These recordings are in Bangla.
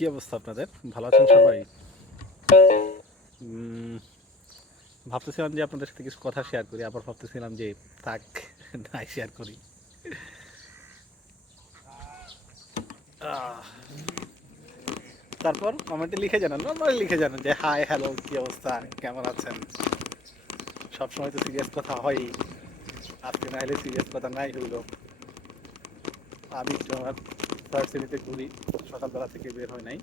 কি অবস্থা আপনাদের? ভালো আছেন সবাই? উম, ভাবতেছিলাম যে আপনাদের সাথে কিছু কথা শেয়ার করি, আবার ভাবতেছিলাম যে থাক, নাই শেয়ার করি। আহ, তারপর কমেন্টে লিখে জানান, নর্মালি লিখে জানান যে হাই, হ্যালো, কি অবস্থা, কেমন আছেন। সবসময় তো সিরিয়াস কথা হয়ই, আজকে না হলে সিরিয়াস কথা নাই হইলো। আমি একটু আমার ভার্সিটিতে ঘুরি, সকালবেলা থেকে বের হয় নাই।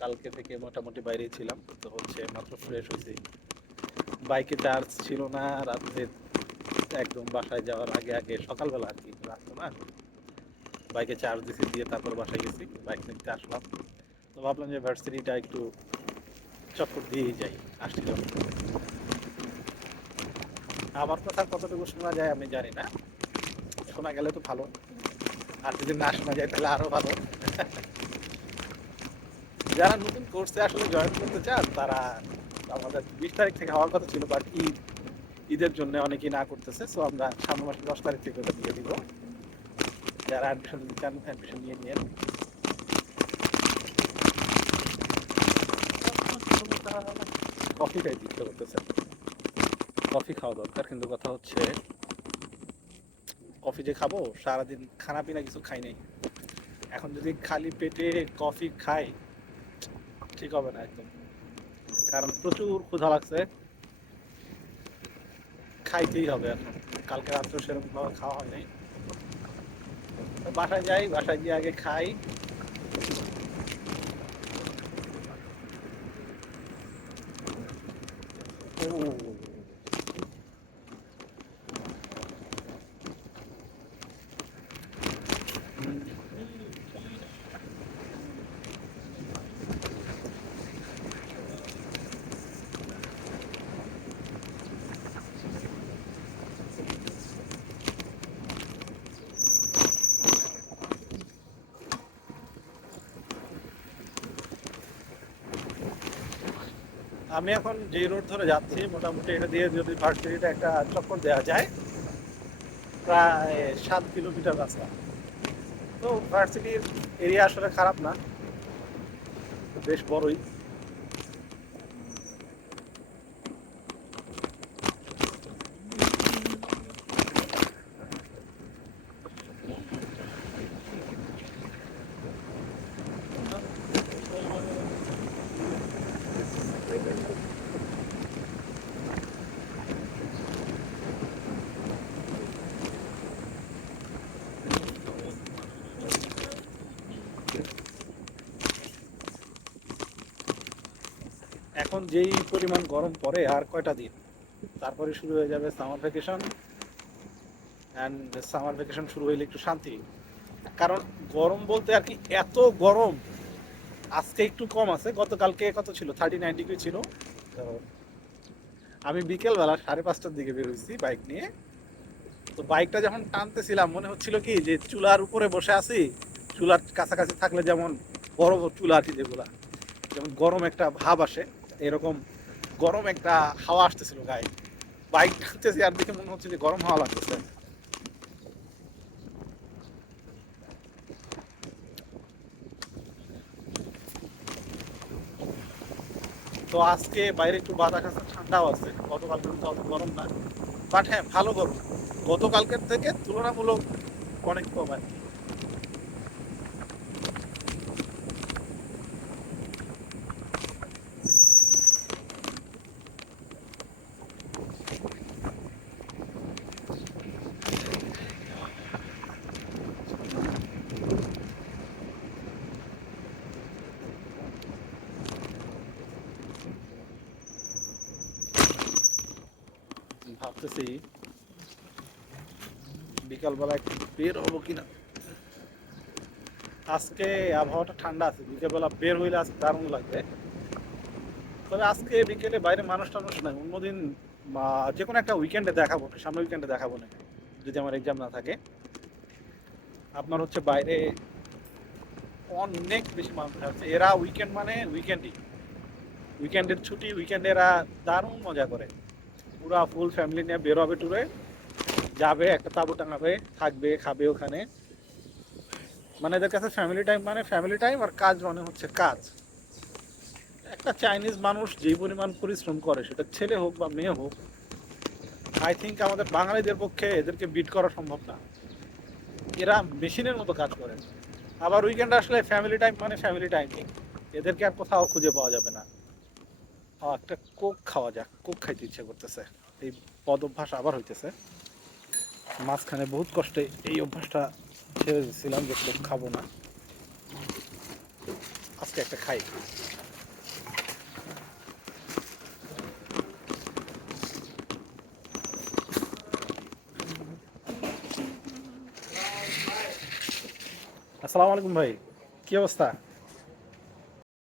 কালকে থেকে মোটামুটি বাইরেই ছিলাম, তো হচ্ছে মাত্র ফ্রেশ হয়েছি। বাইকে চার্জ ছিল না রাত্রে, একদম বাসায় যাওয়ার আগে আগে সকালবেলা আর কি, রাত তো না। বাইকে চার্জ দিছি, দিয়ে তারপর বাসায় গেছি, বাইক নিতে আসলাম। তো ভাবলাম যে ভার্সিটিটা একটু চক্কর দিয়েই যাই, আসছি যখন। আমার কথা কতটুকু শোনা যায় আমি জানি না, শোনা গেলে তো ভালো, আর যদি না শোনা যায় তাহলে আরো ভালো। যারা নতুন কোর্সে আসলে জয়েন করতে চান তারা, আমাদের 20 তারিখ থেকে হওয়ার কথা ছিল, বাট ঈদের জন্য অনেকেই না করতেছে, সো আমরা সামনের মাসে 10 তারিখ থেকে ওটা দিয়ে দিব। যারা অ্যাডমিশন নিতে চান অ্যাডমিশন নিয়ে নিয়ে। কফিটাই দিতে করতেছে, কফি খাওয়া দরকার, কিন্তু কথা হচ্ছে কফি যে খাবো, সারাদিন খানা পিনা কিছু খাই নাই। এখন যদি খালি পেটে কফি খাই ঠিক হবে না একদম, কারণ প্রচুর ক্ষুধা লাগছে, খাইতেই হবে এখন। কালকে রাত্রে সেরকম ভাবে খাওয়া হয় নাই। তো বাসায় যাই, বাসায় গিয়ে আগে খাই। আমি এখন যে রোড ধরে যাচ্ছি, মোটামুটি এটা দিয়ে যদি ভার্সিটিটা একটা চক্কর দেওয়া যায়, প্রায় 7 কিলোমিটার রাস্তা। তো ভার্সিটির এরিয়া আসলে খারাপ না, বেশ বড়ই। এখন যেই পরিমাণ গরম পড়ে, আর কয়টা দিন তারপরে শুরু হয়ে যাবে summer vacation. And summer vacation শুরু হইলে একটু শান্তি, কারণ গরম বলতে আর কি এত গরম। আজকে একটু কম আছে, গতকালকে কত ছিল, 39 ডিগ্রি ছিল। তো আমি বিকেলবেলা 5:30টার দিকে বের হয়েছি বাইক নিয়ে। তো বাইকটা যখন টানতেছিলাম মনে হচ্ছিল কি যে চুলার উপরে বসে আছি। চুলার কাছাকাছি থাকলে যেমন বড় চুলা আর কি, যেগুলা যেমন গরম একটা ভাব আসে, এরকম গরম একটা হাওয়া আসতেছিল গায়ে। বাইক টানতেছি আর দেখে মনে হচ্ছে যে গরম হাওয়া লাগতেছে। তো আজকে বাইরে একটু বাতাস আছে, ঠান্ডাও আছে, গতকাল কিন্তু অত গরম না। বাট হ্যাঁ, ভালো গরম, গতকালকের থেকে তুলনামূলক অনেক কম আর কি। ভাবতেছি বিকালবেলা একটু বের হবো কিনা। আজকে আবহাওয়াটা ঠান্ডা আছে, বিকেলবেলা বের হইলে আজকে দারুণ লাগবে। তবে আজকে বিকেলে বাইরে মানুষ টানুষ নাই, অন্যদিন বা যে কোনো একটা উইকেন্ডে দেখাবো না, সামনের উইকেন্ডে দেখাবো না, যদি আমার এক্সাম না থাকে। আপনার হচ্ছে বাইরে অনেক বেশি মানুষ আছে, এরা উইকেন্ড মানে উইকেন্ডই, উইকেন্ডের ছুটি, উইকেন্ডে এরা দারুণ মজা করে। পুরা ফুল ফ্যামিলি নিয়ে বের হবে ট্যুরে, যাবে একটা তাঁবু টাঙাবে, থাকবে, খাবে ওখানে, মানে এদের কাছে ফ্যামিলি টাইম মানে ফ্যামিলি টাইম, আর কাজ মানে হচ্ছে কাজ। একটা চাইনিজ মানুষ যেই পরিমাণ পরিশ্রম করে, সেটা ছেলে হোক বা মেয়ে হোক, আই থিঙ্ক আমাদের বাঙালিদের পক্ষে এদেরকে বিট করা সম্ভব না। এরা মেশিনের মতো কাজ করে। আবার উইকেন্ড আসলে ফ্যামিলি টাইম মানে ফ্যামিলি টাইম, এদেরকে আর কোথাও খুঁজে পাওয়া যাবে না। একটা কোক খাওয়া যাক, কোক খাইতে ইচ্ছে করতেছে। এই পদ অভ্যাস আবার হইতেছে। মাঝখানে বহুত কষ্টে এই অভ্যাসটা ছেড়ে দিচ্ছিলাম যে কোক খাবো না, আজকে একটা খাই। আসসালামু আলাইকুম ভাই, কি অবস্থা?